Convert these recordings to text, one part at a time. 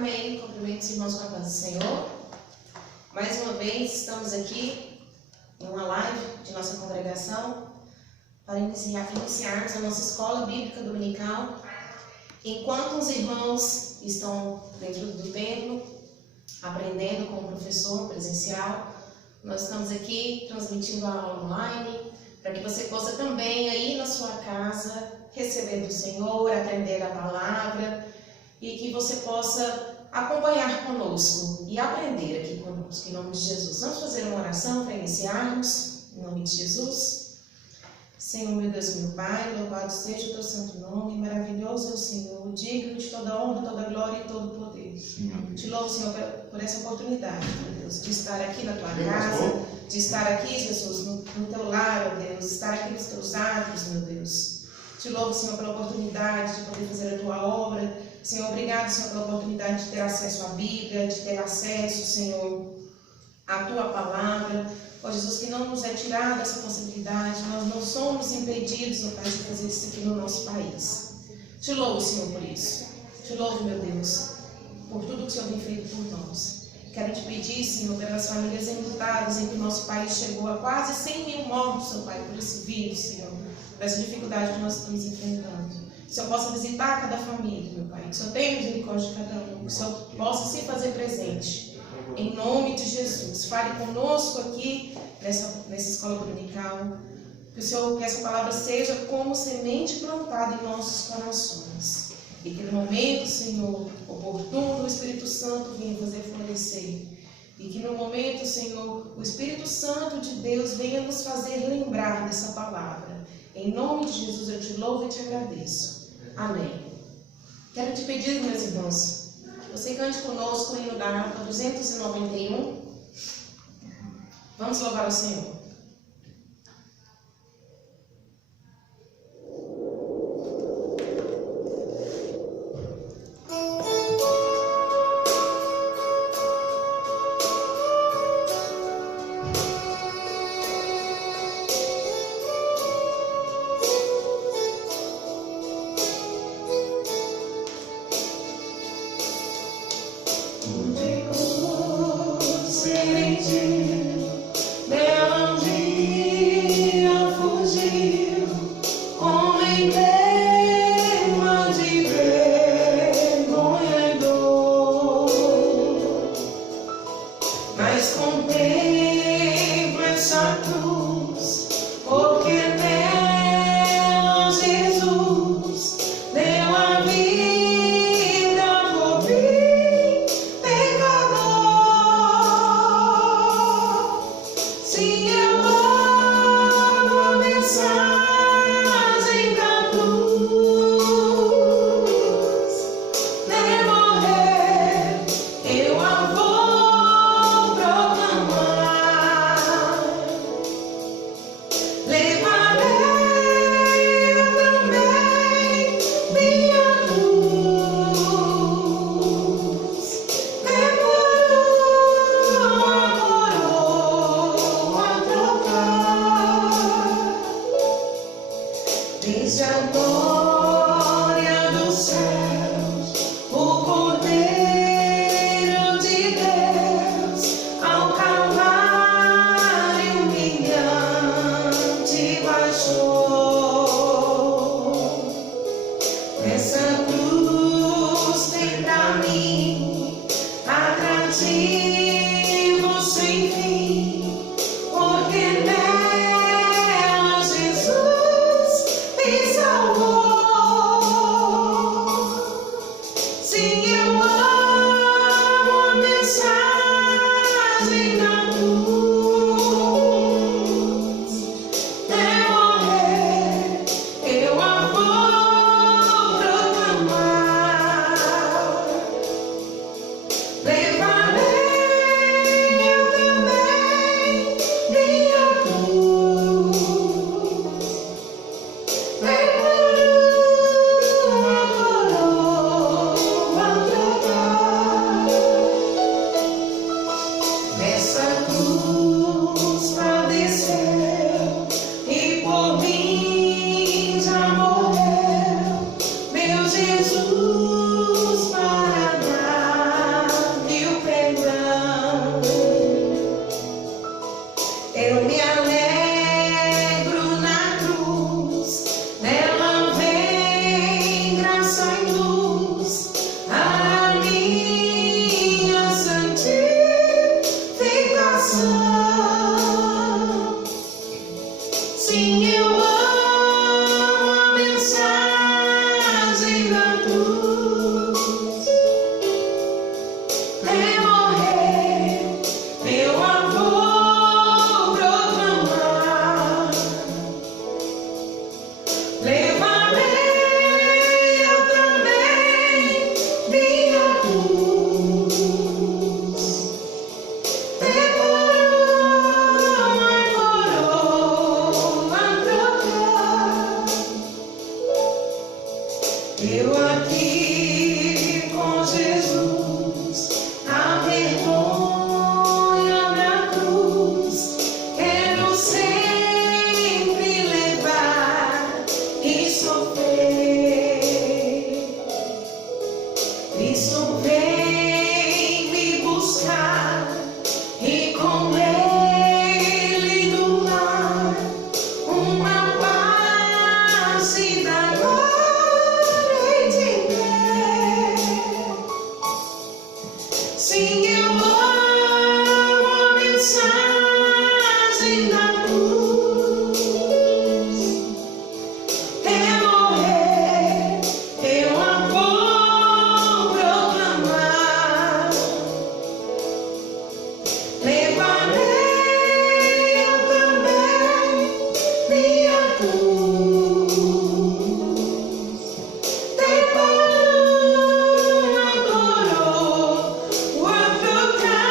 Amém. Cumprimento os irmãos com a paz do Senhor. Mais uma vez estamos aqui em uma live de nossa congregação para iniciarmos a nossa escola bíblica dominical. Enquanto os irmãos estão dentro do templo, aprendendo com o professor presencial, nós estamos aqui transmitindo a aula online, para que você possa também aí na sua casa receber do Senhor, aprender a palavra e que você possa acompanhar conosco e aprender aqui conosco, em nome de Jesus. Vamos fazer uma oração para iniciarmos, em nome de Jesus. Senhor, meu Deus, meu Pai, louvado seja o teu santo nome, maravilhoso é o Senhor, digno de toda honra, toda glória e todo poder. Te louvo, Senhor, por essa oportunidade, meu Deus, de estar aqui na tua casa, de estar aqui, Jesus, no teu lar, ó Deus, estar aqui nos teus atos, meu Deus. Te louvo, Senhor, pela oportunidade de poder fazer a tua obra. Senhor, obrigado, Senhor, pela oportunidade de ter acesso à Bíblia, de ter acesso, Senhor, à tua palavra. Ó Jesus, que não nos é tirada essa possibilidade, nós não somos impedidos, ó Pai, de fazer isso aqui no nosso país. Te louvo, Senhor, por isso. Te louvo, meu Deus, por tudo que o Senhor tem feito por nós. Quero te pedir, Senhor, pelas famílias enlutadas em que o nosso país chegou a quase 100 mil mortos, ó Pai, por esse vírus, Senhor, por essa dificuldade que nós estamos enfrentando. Que o Senhor possa visitar cada família, meu Pai, que o Senhor tenha misericórdia de cada um, que o Senhor possa se fazer presente. Em nome de Jesus, fale conosco aqui nessa escola dominical, que essa palavra seja como semente plantada em nossos corações, e que no momento, Senhor, oportuno, o Espírito Santo venha fazer florescer, e que no momento, Senhor, o Espírito Santo de Deus venha nos fazer lembrar dessa palavra. Em nome de Jesus eu te louvo e te agradeço. Amém. Quero te pedir, meus irmãos, você cante conosco o hino da harpa 291. Vamos louvar o Senhor. Levarei Cristo vem me buscar e com Ele no lar uma paz e da glória de Deus. Sim, eu amo a mensagem da cruz. É morrer, eu a vou proclamar. Levarei eu também minha cruz. Deparou na coroa trocar.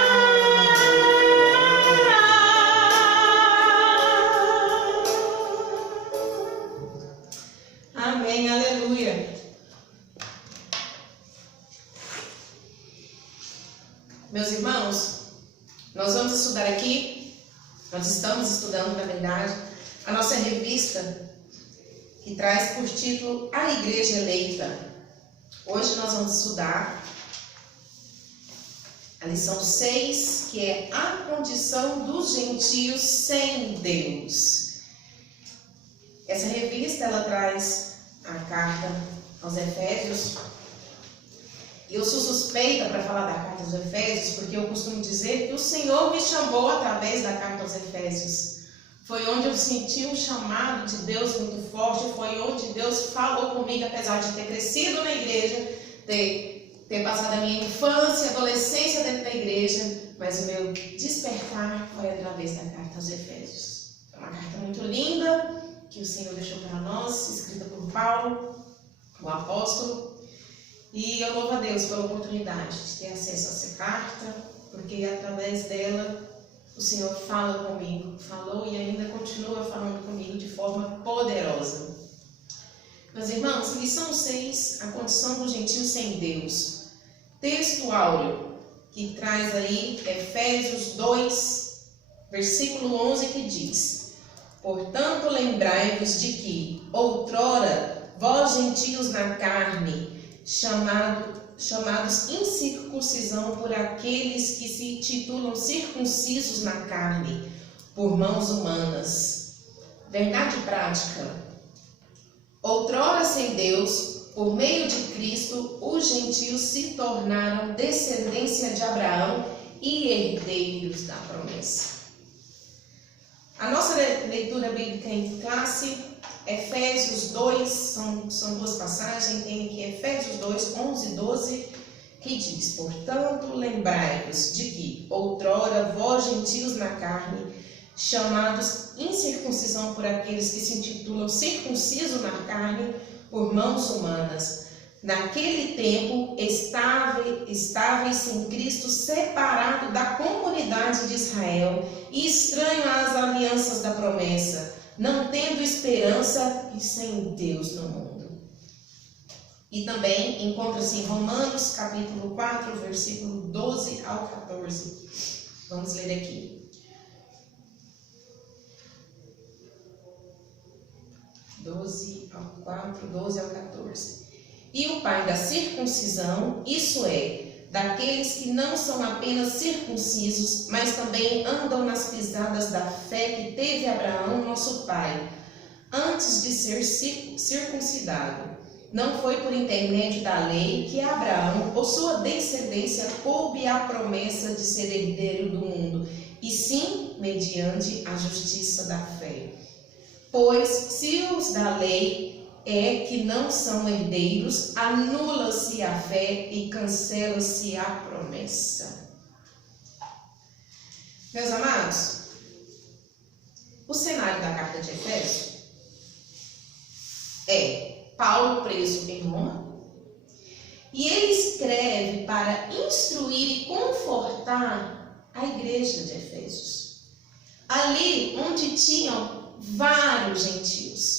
Amém, aleluia. Meus irmãos, nós vamos estudar aqui, nós estamos estudando, na verdade, a nossa revista que traz por título A Igreja Eleita. Hoje nós vamos estudar a lição 6, que é a condição dos gentios sem Deus. Essa revista, ela traz a carta aos Efésios. E eu sou suspeita para falar da carta aos Efésios, porque eu costumo dizer que o Senhor me chamou através da carta aos Efésios. Foi onde eu senti um chamado de Deus muito forte, foi onde Deus falou comigo, apesar de ter crescido na igreja, ter passado a minha infância e adolescência dentro da igreja, mas o meu despertar foi através da carta aos Efésios. É uma carta muito linda, que o Senhor deixou para nós, escrita por Paulo, o apóstolo. E eu louvo a Deus pela oportunidade de ter acesso a essa carta, porque através dela o Senhor fala comigo, falou e ainda continua falando comigo de forma poderosa. Meus irmãos, lição 6, a condição do gentio sem Deus. Texto áureo, que traz aí Efésios 2, versículo 11, que diz: portanto, lembrai-vos de que, outrora, vós gentios na carne, chamados incircuncisão por aqueles que se titulam circuncisos na carne, por mãos humanas. Verdade prática. Outrora sem Deus, por meio de Cristo, os gentios se tornaram descendência de Abraão e herdeiros da promessa. A nossa leitura bíblica em classe, Efésios 2, são duas passagens, tem aqui Efésios 2, 11 e 12, que diz: portanto, lembrai-vos de que, outrora, vós gentios na carne, chamados incircuncisão por aqueles que se intitulam circunciso na carne, por mãos humanas, naquele tempo estáveis em Cristo, separado da comunidade de Israel e estranho às alianças da promessa, não tendo esperança e sem Deus no mundo. E também encontra-se em Romanos, capítulo 4, versículo 12 ao 14. Vamos ler aqui. 12 ao 14. E o pai da circuncisão, isso é, daqueles que não são apenas circuncisos, mas também andam nas pisadas da fé que teve Abraão, nosso pai, antes de ser circuncidado. Não foi por intermédio da lei que Abraão, ou sua descendência, coube a promessa de ser herdeiro do mundo, e sim mediante a justiça da fé. Pois se os da lei é que não são herdeiros, anula-se a fé e cancela-se a promessa. Meus amados, o cenário da carta de Efésios é Paulo preso em Roma, e ele escreve para instruir e confortar a igreja de Efésios, ali onde tinham vários gentios.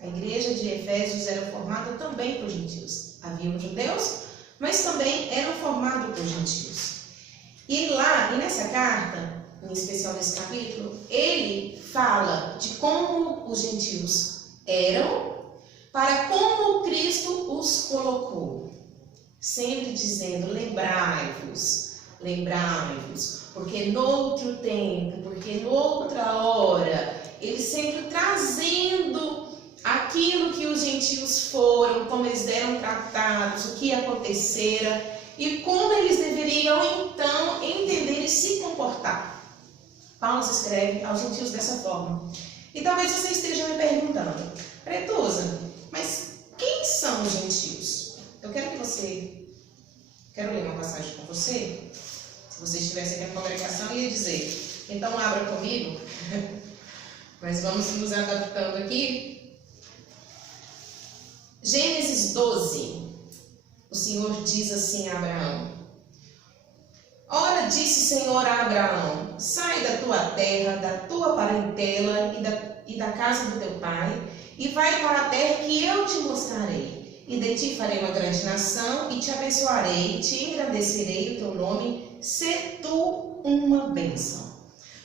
A igreja de Efésios era formada também por gentios. Haviam judeus, mas também eram formados por gentios. E lá, e nessa carta, em especial nesse capítulo, ele fala de como os gentios eram, para como Cristo os colocou. sempre dizendo: lembrai-vos, lembrai-vos, porque noutro tempo, porque noutra hora, ele sempre trazendo aquilo que os gentios foram, como eles deram tratados, o que acontecera e como eles deveriam então entender e se comportar. Paulo escreve aos gentios dessa forma. E talvez você esteja me perguntando: Pretusa, mas quem são os gentios? Eu quero ler uma passagem com você. Se você estivesse aqui na congregação, eu ia dizer: então abra comigo. Mas vamos nos adaptando aqui. Gênesis 12. O Senhor diz assim a Abraão: ora, disse o Senhor a Abraão: sai da tua terra, da tua parentela e da casa do teu pai, e vai para a terra que eu te mostrarei. E de ti farei uma grande nação, e te abençoarei, e te engrandecerei o teu nome, sê tu uma bênção.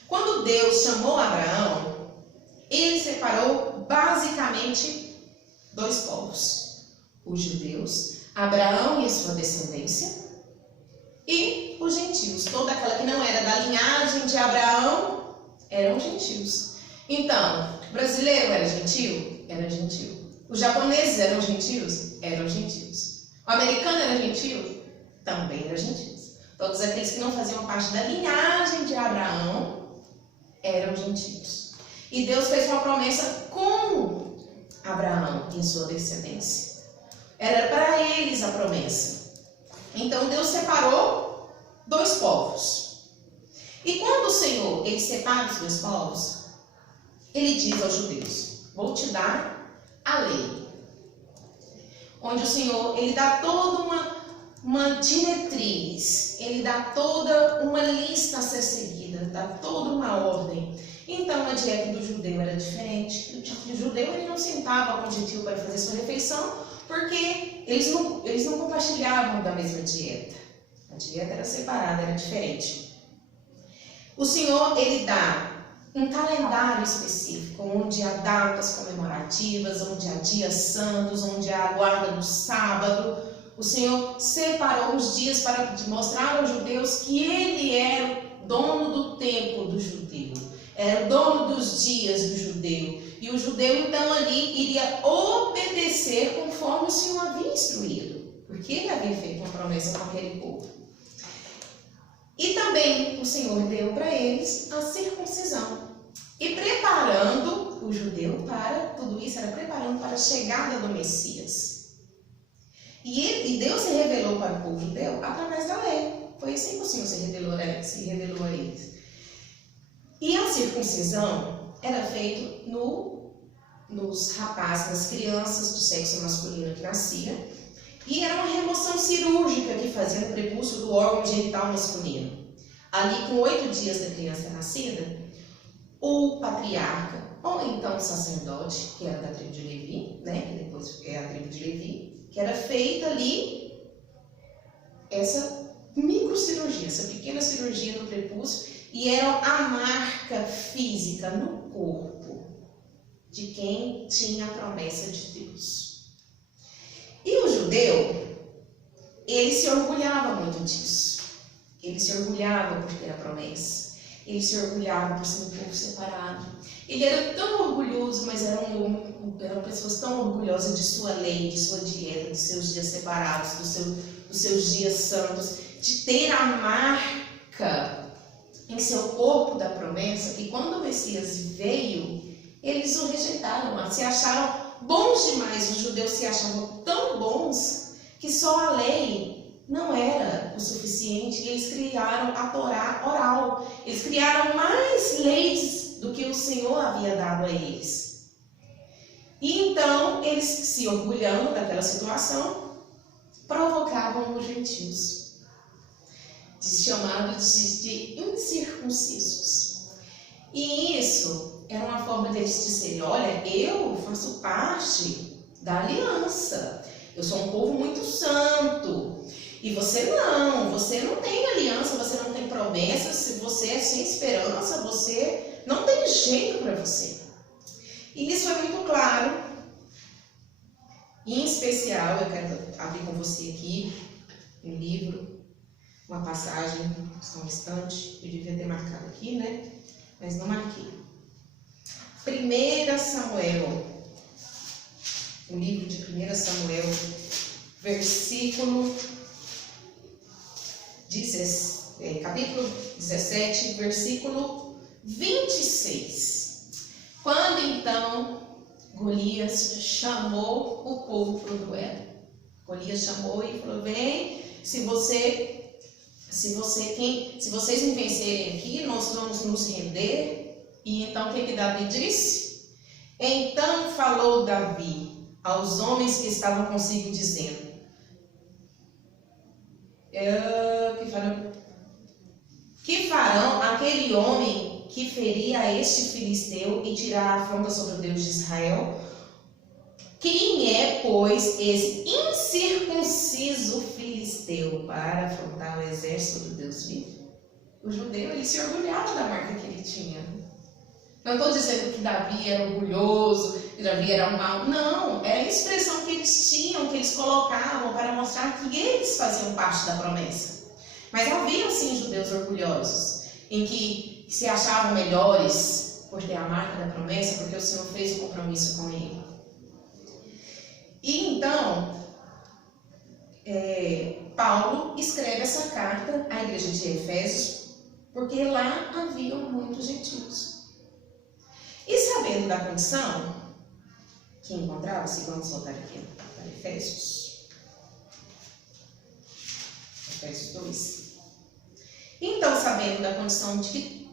Quando Deus chamou Abraão, ele separou basicamente dois povos: os judeus, Abraão e a sua descendência, e os gentios. Toda aquela que não era da linhagem de Abraão eram gentios. Então, o brasileiro era gentil? Era gentil. Os japoneses eram gentios? Eram gentios. O americano era gentil? Também era gentios. Todos aqueles que não faziam parte da linhagem de Abraão eram gentios. E Deus fez uma promessa com Abraão e sua descendência. Era para eles a promessa. Então Deus separou dois povos. E quando o Senhor ele separa os dois povos, ele diz aos judeus: vou te dar a lei. Onde o Senhor ele dá toda uma diretriz, ele dá toda uma lista a ser seguida, dá toda uma ordem. Então a dieta do judeu era diferente. O judeu ele não sentava com o gentil para fazer sua refeição, porque eles não compartilhavam da mesma dieta. A dieta era separada, era diferente. O Senhor ele dá um calendário específico, onde há datas comemorativas, onde há dias santos, onde há a guarda do sábado. O Senhor separou os dias para mostrar aos judeus que ele era o dono do tempo do judeu, era o dono dos dias do judeu. E o judeu então ali iria obedecer conforme o Senhor havia instruído, porque ele havia feito uma promessa com aquele povo. E também o Senhor deu para eles a circuncisão. E preparando o judeu para, tudo isso era preparando para a chegada do Messias. E Deus se revelou para o povo judeu através da lei. Foi assim que o Senhor se revelou a eles. E a circuncisão era feita nos rapazes, nas crianças do sexo masculino que nasciam. E era uma remoção cirúrgica que fazia no prepúcio do órgão genital masculino. Ali, com 8 dias da criança nascida, o patriarca, ou então o sacerdote, que era da tribo de Levi, que depois é a tribo de Levi, que era feita ali essa microcirurgia, essa pequena cirurgia no prepúcio, e era a marca física no corpo de quem tinha a promessa de Deus. E o judeu, ele se orgulhava muito disso. Ele se orgulhava por ter a promessa. Ele se orgulhava por ser um povo separado. Ele era tão orgulhoso, mas eram pessoas tão orgulhosas de sua lei, de sua dieta, de seus dias separados, dos seus dias santos, de ter a marca em seu corpo da promessa, que quando o Messias veio, eles o rejeitaram, se acharam bons demais. Os judeus se achavam tão bons que só a lei não era o suficiente, e eles criaram a Torá oral. Eles criaram mais leis do que o Senhor havia dado a eles. E então, eles, se orgulhando daquela situação, provocavam os gentios, chamados de incircuncisos. E isso era uma forma deles dizerem: olha, eu faço parte da aliança, eu sou um povo muito santo. E você não tem aliança, você não tem promessas, se você é sem esperança, você não tem jeito para você. E isso é muito claro. Em especial, eu quero abrir com você aqui um livro, uma passagem, só um instante, eu devia ter marcado aqui, né? Mas não marquei. 1 Samuel, o livro de 1 Samuel, capítulo 17, versículo 26. Quando então Golias chamou o povo para o duelo. Golias chamou e falou: vem, se vocês me vencerem aqui, nós vamos nos render. E então o que Davi disse? Então falou Davi aos homens que estavam consigo, dizendo: que farão aquele homem que ferir a este filisteu e tirar a afronta sobre o Deus de Israel? Quem é, pois, esse incircunciso filisteu para afrontar o exército do Deus vivo? O judeu, ele se orgulhava da marca que ele tinha. Não estou dizendo que Davi era orgulhoso, que Davi era mau. Não, era a expressão que eles tinham, que eles colocavam para mostrar que eles faziam parte da promessa. Mas havia sim judeus orgulhosos, em que se achavam melhores por ter a marca da promessa, porque o Senhor fez o compromisso com ele. E então, Paulo escreve essa carta à igreja de Efésios, porque lá haviam muitos gentios. E sabendo da condição que encontrava-se, vamos voltar aqui para Efésios 2. Então, sabendo da condição de que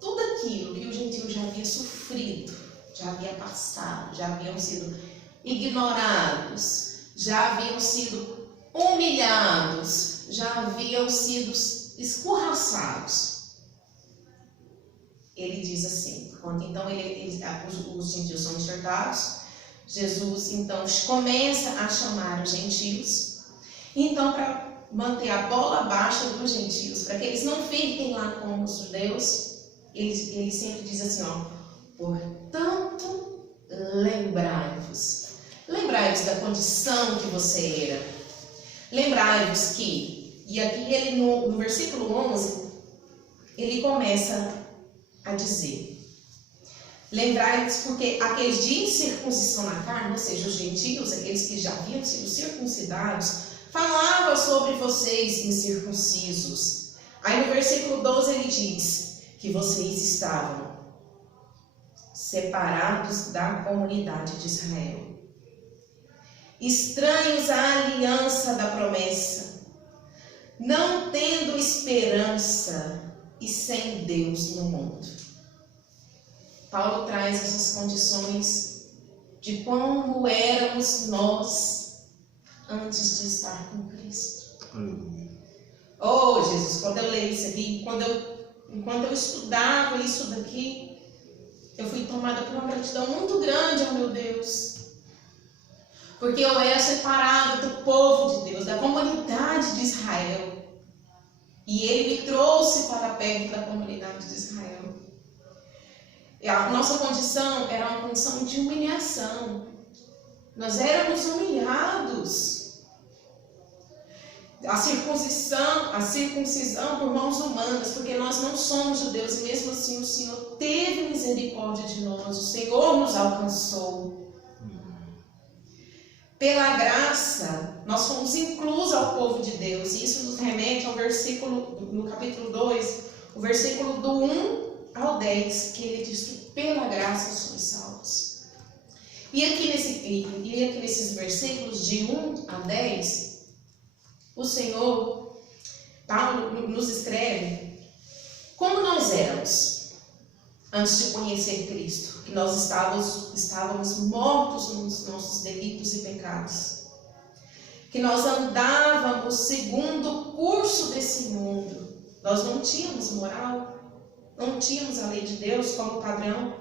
tudo aquilo que o gentio já havia sofrido, já havia passado, já haviam sido ignorados, já haviam sido humilhados, já haviam sido escorraçados, ele diz assim: quando então os gentios são enxertados, Jesus então começa a chamar os gentios, então para manter a bola baixa dos gentios, para que eles não fiquem lá como os judeus, ele sempre diz assim, portanto, lembrai-vos da condição que você era, lembrai-vos que, e aqui ele no versículo 11, ele começa a dizer: lembrai-vos, porque aqueles de incircuncisão na carne, ou seja, os gentios, aqueles que já haviam sido circuncidados, falava sobre vocês incircuncisos. Aí no versículo 12 ele diz que vocês estavam separados da comunidade de Israel, estranhos à aliança da promessa, não tendo esperança e sem Deus no mundo. Paulo traz essas condições de como éramos nós antes de estar com Cristo. Oh, Jesus, quando eu leio isso aqui, enquanto eu estudava isso daqui, eu fui tomada por uma gratidão muito grande ao meu Deus. Porque eu era separado do povo de Deus, da comunidade de Israel. E Ele me trouxe para perto da comunidade de Israel. E a nossa condição era uma condição de humilhação. Nós éramos humilhados. A circuncisão por mãos humanas, porque nós não somos judeus, e mesmo assim o Senhor teve misericórdia de nós, o Senhor nos alcançou. Pela graça, nós fomos inclusos ao povo de Deus, e isso nos remete ao versículo, no capítulo 2, o versículo do 1 ao 10, que ele diz que pela graça sois salvos. E aqui nesses versículos de 1 a 10, o Senhor, Paulo nos escreve como nós éramos antes de conhecer Cristo, que nós estávamos mortos nos nossos delitos e pecados, que nós andávamos segundo o curso desse mundo, nós não tínhamos moral, não tínhamos a lei de Deus como padrão,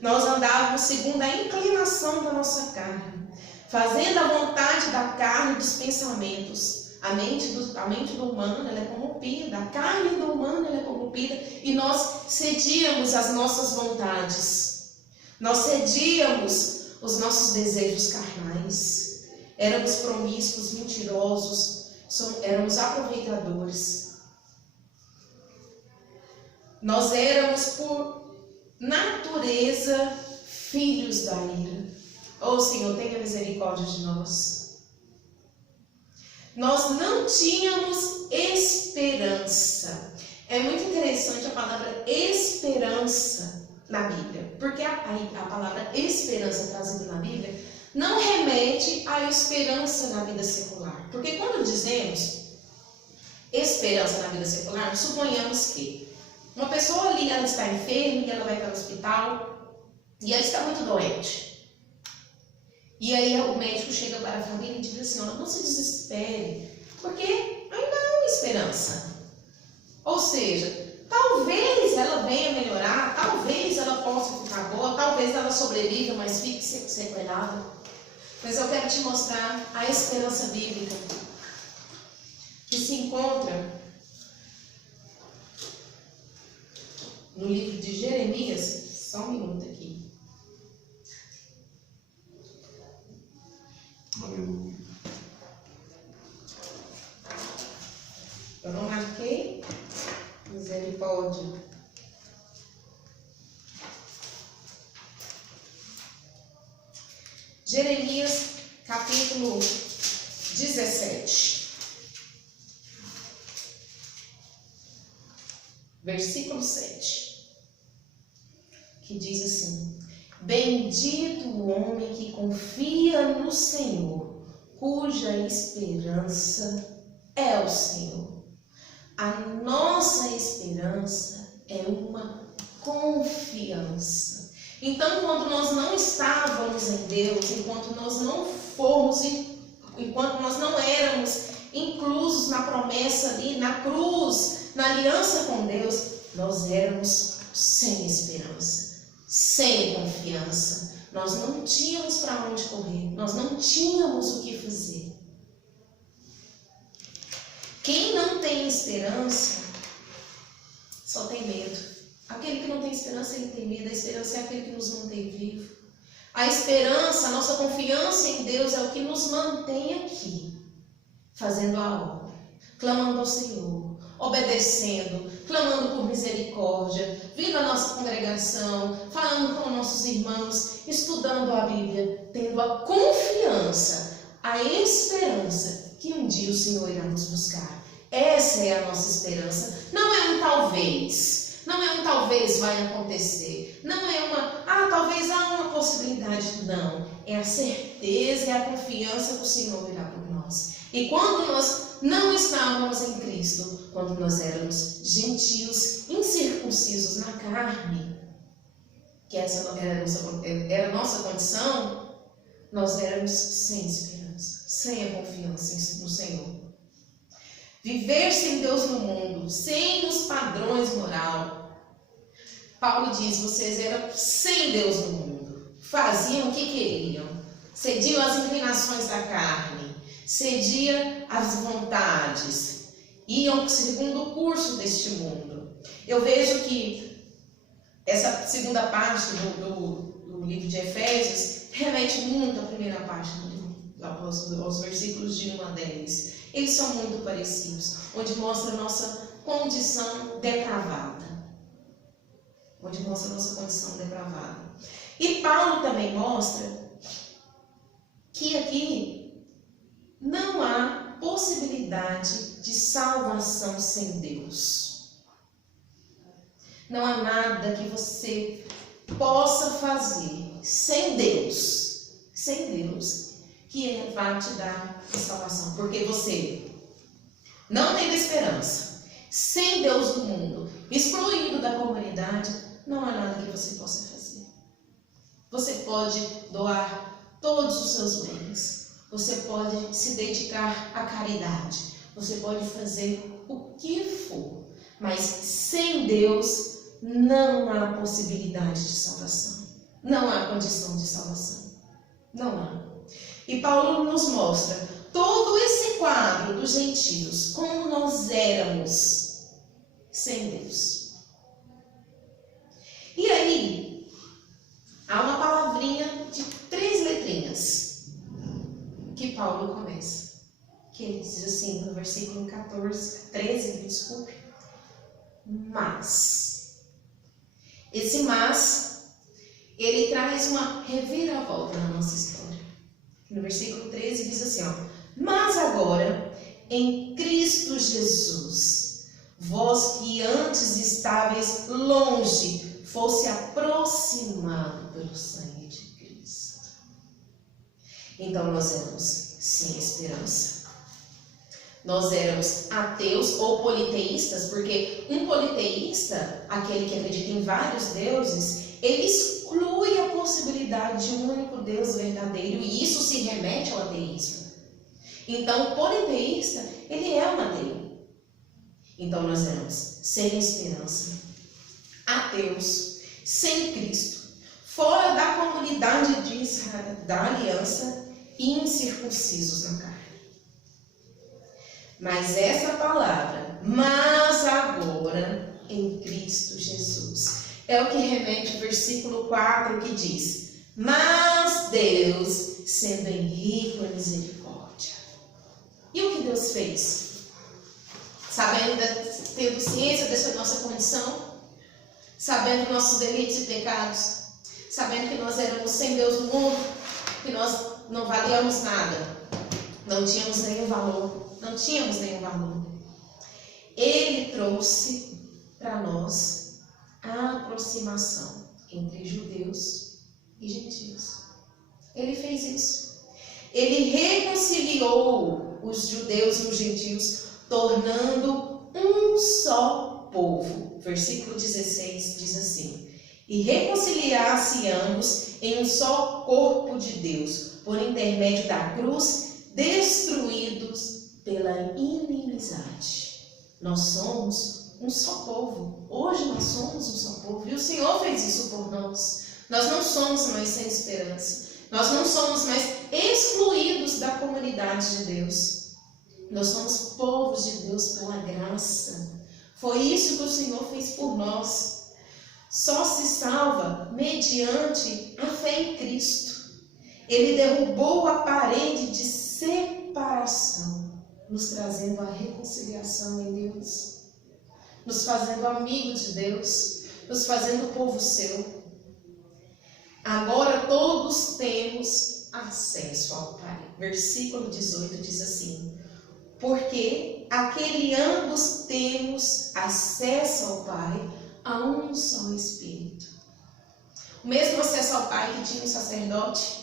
nós andávamos segundo a inclinação da nossa carne, fazendo a vontade da carne e dos pensamentos. A mente do humano ela é corrompida, a carne do humano ela é corrompida, e nós cedíamos às nossas vontades, nós cedíamos os nossos desejos carnais, éramos promíscuos, mentirosos, éramos aproveitadores. Nós éramos, por natureza, filhos da ira. Oh, Senhor, tenha misericórdia de nós. Nós não tínhamos esperança. É muito interessante a palavra esperança na Bíblia, porque a palavra esperança trazida na Bíblia não remete à esperança na vida secular. Porque quando dizemos esperança na vida secular, suponhamos que uma pessoa ali, ela está enferma e ela vai para o hospital e ela está muito doente. E aí o médico chega para a família e diz assim: olha, não se desespere, porque ainda há uma esperança. Ou seja, talvez ela venha melhorar, talvez ela possa ficar boa, talvez ela sobreviva, mas fique sequelada. Mas eu quero te mostrar a esperança bíblica que se encontra no livro de Jeremias. Só um minuto aqui. Aleluia. Eu não marquei. Misericórdia. Jeremias, capítulo 17. Versículo 7. Que diz assim: bendito o homem que confia no Senhor, cuja esperança é o Senhor. A nossa esperança é uma confiança. Então, quando nós não estávamos em Deus, enquanto nós não éramos inclusos na promessa ali, na cruz, na aliança com Deus, nós éramos sem esperança, sem confiança. Nós não tínhamos para onde correr, nós não tínhamos o que fazer. Quem não tem esperança só tem medo. Aquele que não tem esperança, ele tem medo. A esperança é aquele que nos mantém vivo. A esperança, a nossa confiança em Deus é o que nos mantém aqui, fazendo a obra, clamando ao Senhor, obedecendo, clamando por misericórdia, vindo à nossa congregação, falando com nossos irmãos, estudando a Bíblia, tendo a confiança, a esperança que um dia o Senhor irá nos buscar. Essa é a nossa esperança. Não é um talvez. Não é um talvez vai acontecer. Não é talvez há uma possibilidade. Não. É a certeza, é a confiança que o Senhor virá por nós. E quando nós não estávamos em Cristo, quando nós éramos gentios, incircuncisos na carne, que essa era a nossa condição, nós éramos sem esperança, sem a confiança no Senhor. Viver sem Deus no mundo, sem os padrões moral. Paulo diz: vocês eram sem Deus no mundo. Faziam o que queriam. Cediam às inclinações da carne. Cediam às vontades. Iam segundo o curso deste mundo. Eu vejo que essa segunda parte do livro de Efésios remete muito à primeira parte do livro, aos versículos de 1 a 10. Eles são muito parecidos, onde mostra a nossa condição depravada. E Paulo também mostra que aqui não há possibilidade de salvação sem Deus. Não há nada que você possa fazer sem Deus, que vai te dar a salvação, porque você não tem esperança, sem Deus no mundo, excluído da comunidade, não há nada que você possa fazer. Você pode doar todos os seus bens, você pode se dedicar à caridade, você pode fazer o que for, mas sem Deus não há possibilidade de salvação, não há condição de salvação, não há. E Paulo nos mostra todo esse quadro dos gentios, como nós éramos sem Deus. E aí, há uma palavrinha de 3 letrinhas que Paulo começa, que ele diz assim, no versículo 13, desculpe. Mas. Esse mas, ele traz uma reviravolta na nossa história. No versículo 13 diz assim, ó. Mas agora, em Cristo Jesus, vós que antes estáveis longe, fosse aproximado pelo sangue de Cristo. Então nós éramos sem esperança. Nós éramos ateus ou politeístas, porque um politeísta, aquele que acredita em vários deuses, ele exclui a possibilidade de um único Deus verdadeiro, e isso se remete ao ateísmo. Então, o politeísta, ele é um ateu. Então, nós éramos sem esperança, ateus, sem Cristo, fora da comunidade de Israel, da aliança, e incircuncisos na carne. Mas essa palavra, mas agora, em Cristo Jesus, é o que remete ao versículo 4, que diz, mas Deus, sendo em rico em misericórdia. E o que Deus fez? Sabendo, tendo ciência dessa nossa condição, sabendo nossos delitos e pecados, sabendo que nós éramos sem Deus no mundo, que nós não valíamos nada, não tínhamos nenhum valor. Ele trouxe para nós a aproximação entre judeus e gentios. Ele fez isso. Ele reconciliou os judeus e os gentios, tornando um só povo. Versículo 16 diz assim: e reconciliar-se ambos em um só corpo de Deus, por intermédio da cruz, destruídos pela inimizade. Nós somos um só povo. Hoje nós somos um só povo. E o Senhor fez isso por nós. Nós não somos mais sem esperança. Nós não somos mais excluídos da comunidade de Deus. Nós somos povos de Deus pela graça. Foi isso que o Senhor fez por nós. Só se salva mediante a fé em Cristo. Ele derrubou a parede de separação, nos trazendo a reconciliação em Deus, nos fazendo amigos de Deus, nos fazendo povo seu. Agora todos temos acesso ao Pai. Versículo 18 diz assim: porque aquele ambos temos acesso ao Pai a um só Espírito. O mesmo acesso ao Pai que tinha o sacerdote,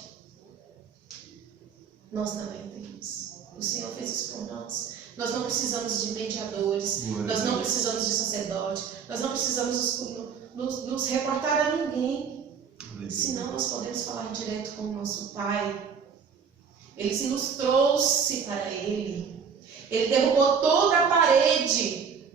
nós também temos. O Senhor fez isso por nós. Nós não precisamos de mediadores, nós não precisamos de sacerdote, nós não precisamos nos reportar a ninguém. Senão nós podemos falar direto com o nosso Pai. Ele se nos trouxe para Ele. Ele derrubou toda a parede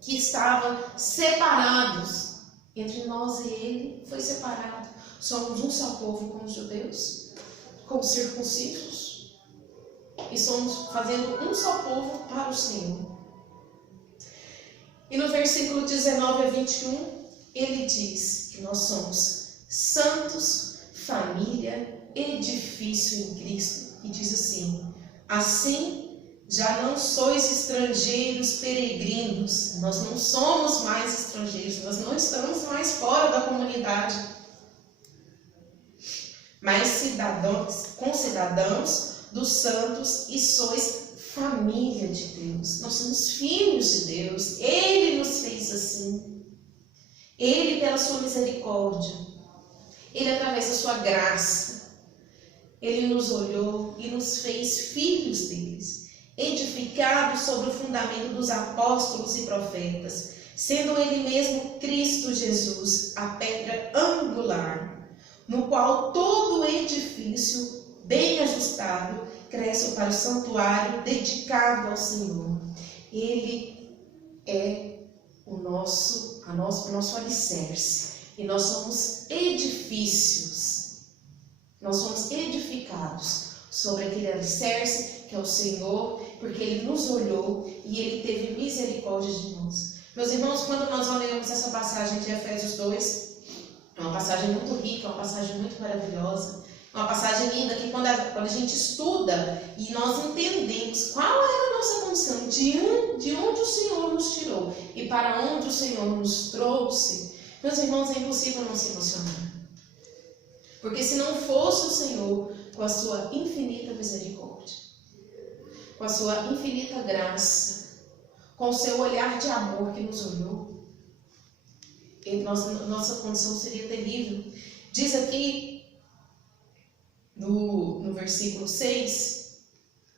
que estava separados entre nós e Ele. Foi separado. Somos um só povo com os judeus, com os circuncisos. E somos fazendo um só povo para o Senhor. E no versículo 19 a 21, ele diz que nós somos santos, família, edifício em Cristo. E diz assim, já não sois estrangeiros, peregrinos. Nós não somos mais estrangeiros, nós não estamos mais fora da comunidade, mas concidadãos dos santos, e sois família de Deus. Nós somos filhos de Deus. Ele nos fez assim. Ele, pela sua misericórdia, Ele, através da sua graça, Ele nos olhou e nos fez filhos deles, edificados sobre o fundamento dos apóstolos e profetas, sendo Ele mesmo Cristo Jesus, a pedra angular, no qual todo o edifício bem ajustado cresce para o santuário dedicado ao Senhor. Ele é o nosso alicerce. E nós somos edifícios. Nós somos edificados sobre aquele alicerce que é o Senhor, porque Ele nos olhou e Ele teve misericórdia de nós. Meus irmãos, quando nós olhamos essa passagem de Efésios 2, é uma passagem muito rica, uma passagem muito maravilhosa. Uma passagem linda que quando a gente estuda e nós entendemos qual era a nossa condição, de onde o Senhor nos tirou e para onde o Senhor nos trouxe, meus irmãos, é impossível não se emocionar. Porque se não fosse o Senhor, com a sua infinita misericórdia, com a sua infinita graça, com o seu olhar de amor que nos olhou, nossa condição seria terrível. Diz aqui no versículo 6,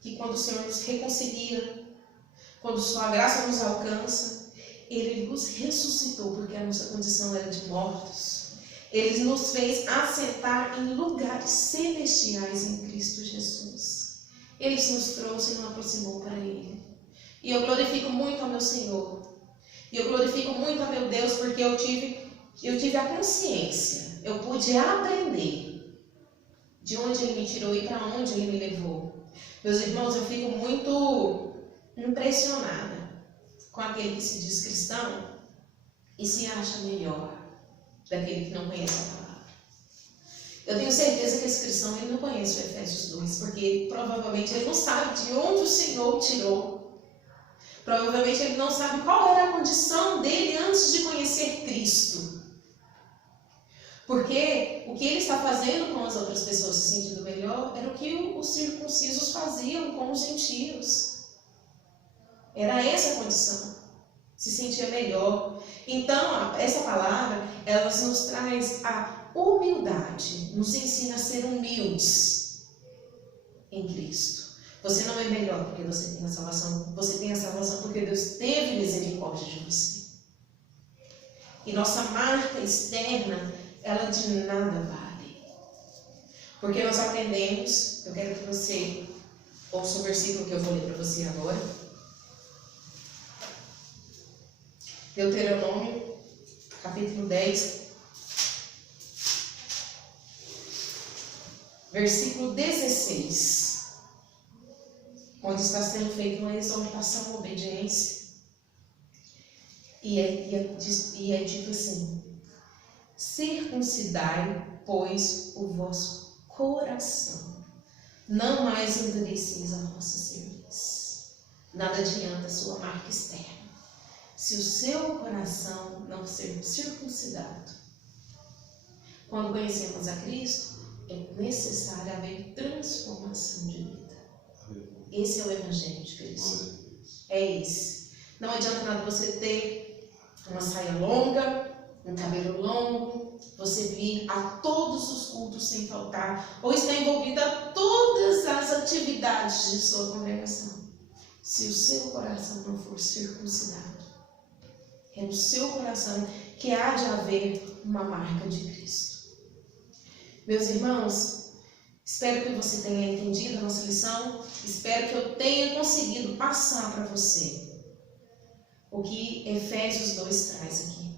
que quando o Senhor nos reconcilia, quando sua graça nos alcança, Ele nos ressuscitou, porque a nossa condição era de mortos. Ele nos fez assentar em lugares celestiais em Cristo Jesus. Ele nos trouxe e nos aproximou para Ele. E eu glorifico muito ao meu Senhor. E eu glorifico muito ao meu Deus, porque eu tive a consciência. Eu pude aprender de onde Ele me tirou e para onde Ele me levou. Meus irmãos, eu fico muito impressionada com aquele que se diz cristão e se acha melhor daquele que não conhece a palavra. Eu tenho certeza que esse cristão ele não conhece o Efésios 2, porque provavelmente ele não sabe de onde o Senhor o tirou. Provavelmente ele não sabe qual era a condição dele antes de conhecer Cristo. Porque o que ele está fazendo com as outras pessoas se sentindo melhor era o que os circuncisos faziam com os gentios. Era essa a condição. Se sentia melhor. Então, essa palavra, ela nos traz a humildade, nos ensina a ser humildes em Cristo. Você não é melhor porque você tem a salvação, você tem a salvação porque Deus teve misericórdia de você. E nossa marca externa, ela de nada vale. Porque nós aprendemos, eu quero que você ouça o versículo que eu vou ler para você agora. Deuteronômio, capítulo 10, versículo 16, onde está sendo feita uma exortação à obediência, e é dito assim: circuncidai, pois, o vosso coração, não mais endureceis a vossa cerviz. Nada adianta a sua marca externa se o seu coração não ser circuncidado. Quando conhecemos a Cristo, é necessário haver transformação de vida. Esse é o Evangelho de Cristo. É esse. Não adianta nada você ter uma saia longa, um cabelo longo, você vir a todos os cultos sem faltar, ou estar envolvido a todas as atividades de sua congregação. Se o seu coração não for circuncidado, é no seu coração que há de haver uma marca de Cristo. Meus irmãos, espero que você tenha entendido a nossa lição. Espero que eu tenha conseguido passar para você o que Efésios 2 traz aqui.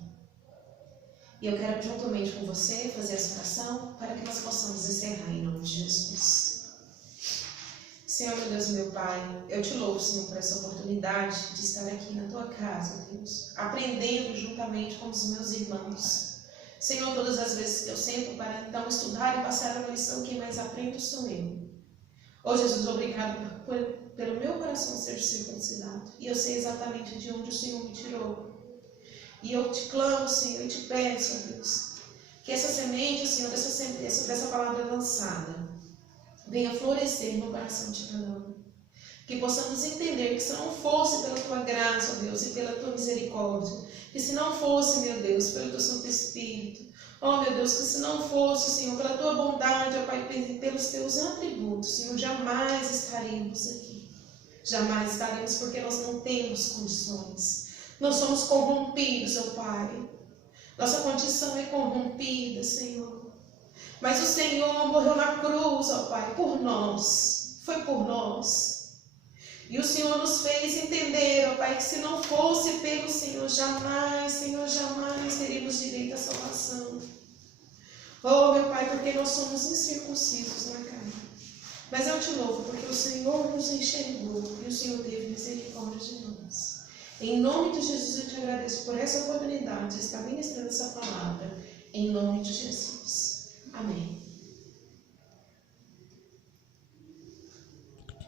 E eu quero juntamente com você fazer essa oração para que nós possamos encerrar em nome de Jesus. Senhor, meu Deus e meu Pai, eu te louvo, Senhor, por essa oportunidade de estar aqui na Tua casa, Deus, aprendendo juntamente com os meus irmãos. Senhor, todas as vezes que eu sento para então estudar e passar uma lição, quem mais aprende sou eu. Oh, Jesus, obrigado pelo meu coração ser circuncidado. E eu sei exatamente de onde o Senhor me tirou. E eu te clamo, Senhor, e te peço, ó Deus, que essa semente, Senhor, dessa palavra lançada, venha florescer no coração de cada um. Que possamos entender que se não fosse pela Tua graça, ó Deus, e pela Tua misericórdia, que se não fosse, meu Deus, pelo Teu Santo Espírito, ó meu Deus, que se não fosse, Senhor, pela Tua bondade, ó Pai, pelos Teus atributos, Senhor, jamais estaremos aqui. Jamais estaremos porque nós não temos condições. Nós somos corrompidos, ó Pai. Nossa condição é corrompida, Senhor. Mas o Senhor morreu na cruz, ó Pai, por nós. Foi por nós. E o Senhor nos fez entender, ó Pai, que se não fosse pelo Senhor, jamais, Senhor, jamais teríamos direito à salvação. Oh, meu Pai, porque nós somos incircuncisos na carne. Mas eu te louvo, porque o Senhor nos enxergou e o Senhor teve misericórdia de nós. Em nome de Jesus, eu te agradeço por essa oportunidade de estar ministrando essa palavra. Em nome de Jesus. Amém.